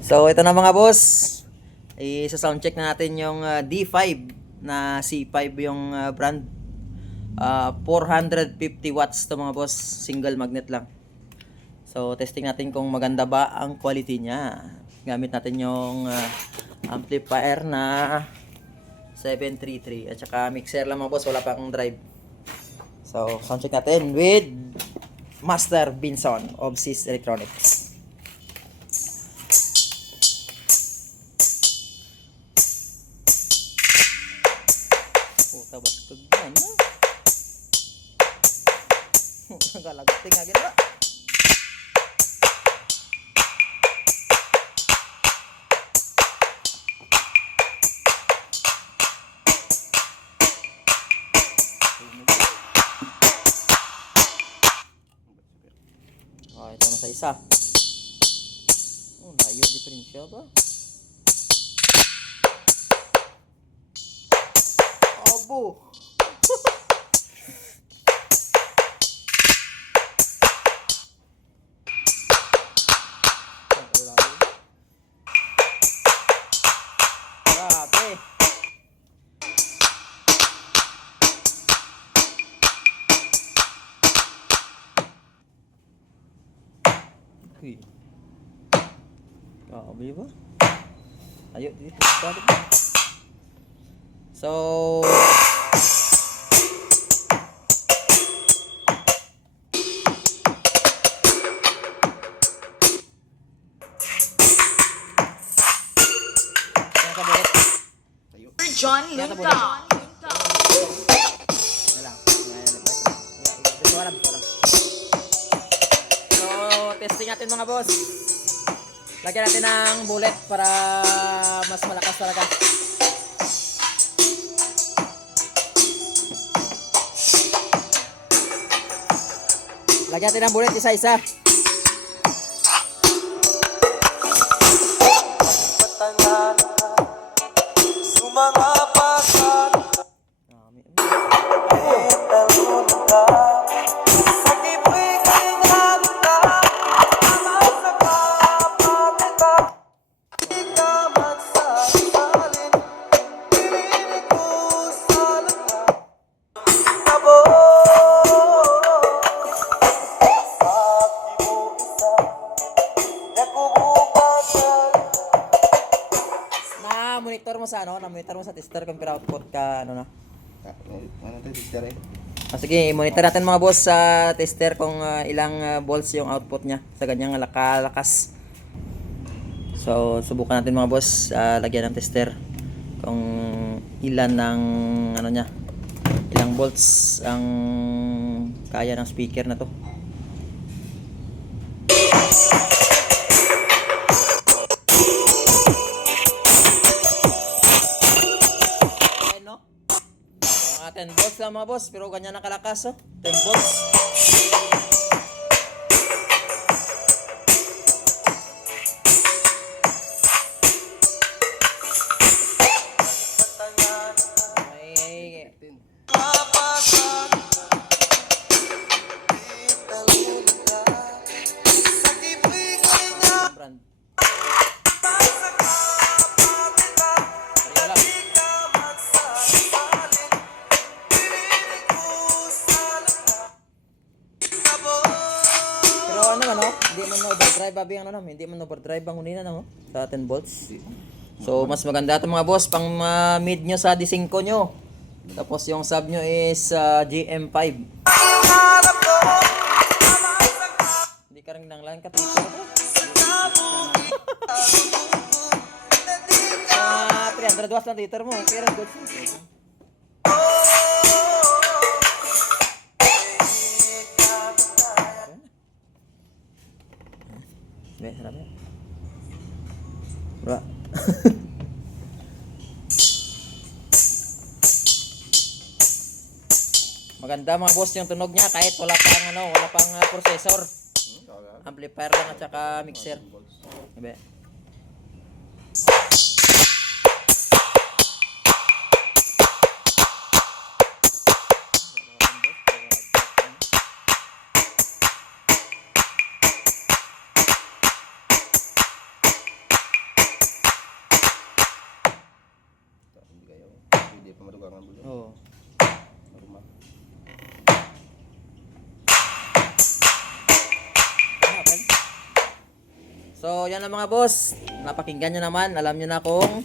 So ito na mga boss, isa-soundcheck na natin yung D5 na C5 yung brand. 450 watts to mga boss, single magnet lang. So testing natin kung maganda ba ang quality niya. Gamit natin yung amplifier na 733 at saka mixer lang mga boss, wala pa akong drive. So soundcheck natin with Master Binson of Sys Electronics. Puta baskog yan, ha? Nagalagting nga gina. Ito na sa isa. Layo differential ba? Abo! Grabe! Uy. Grabe ba? Ayo dito. So John Lunta. So, testing natin mga boss. Lagyan natin ng bullet para mas malakas talaga. Lagyan natin ng bullet isa-isa. Monitor mo sa monitor mo sa tester kung pero output ka ano na. Ano to tester eh? Sige, monitor natin mga boss sa tester kung ilang volts yung output niya sa ganyang kalakas. So, subukan natin mga boss, lagyan ng tester kung ilan ng ano niya. Ilang volts ang kaya ng speaker na to. Mga 10 volts lang mga boss, pero ganyan ang kalakas, oh. 10 volts. Hindi man overdrive babi ang hindi man overdrive ang unina no sa 10 volts. So mas maganda ito mga boss pang mid nyo sa D5 nyo. Tapos yung sub nyo is GM5. Hindi ka rin nang lang ka teacher ko. 300 watts na teacher mo. Okay rin good. Sarap ya. Bro. Maganda mga boss yung tunog niya kahit wala pang processor. Amplifier lang at saka mixer. Diba? So, yan na mga boss. Napakinggan nyo naman. Alam nyo na kung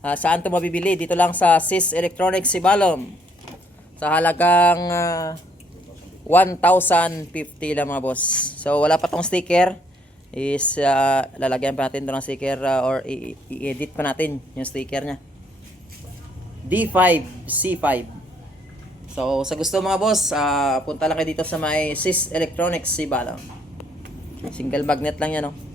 saan ito mabibili. Dito lang sa Sis Electronics Sibalom. Sa halagang 1,050 lang mga boss. So, wala pa tong sticker. Is lalagyan pa natin ito ng sticker or i-edit pa natin yung sticker nya. D5 C5. So sa gusto mga boss, punta lang kayo dito sa may Sis Electronics Sibalom. Single magnet lang yan, no?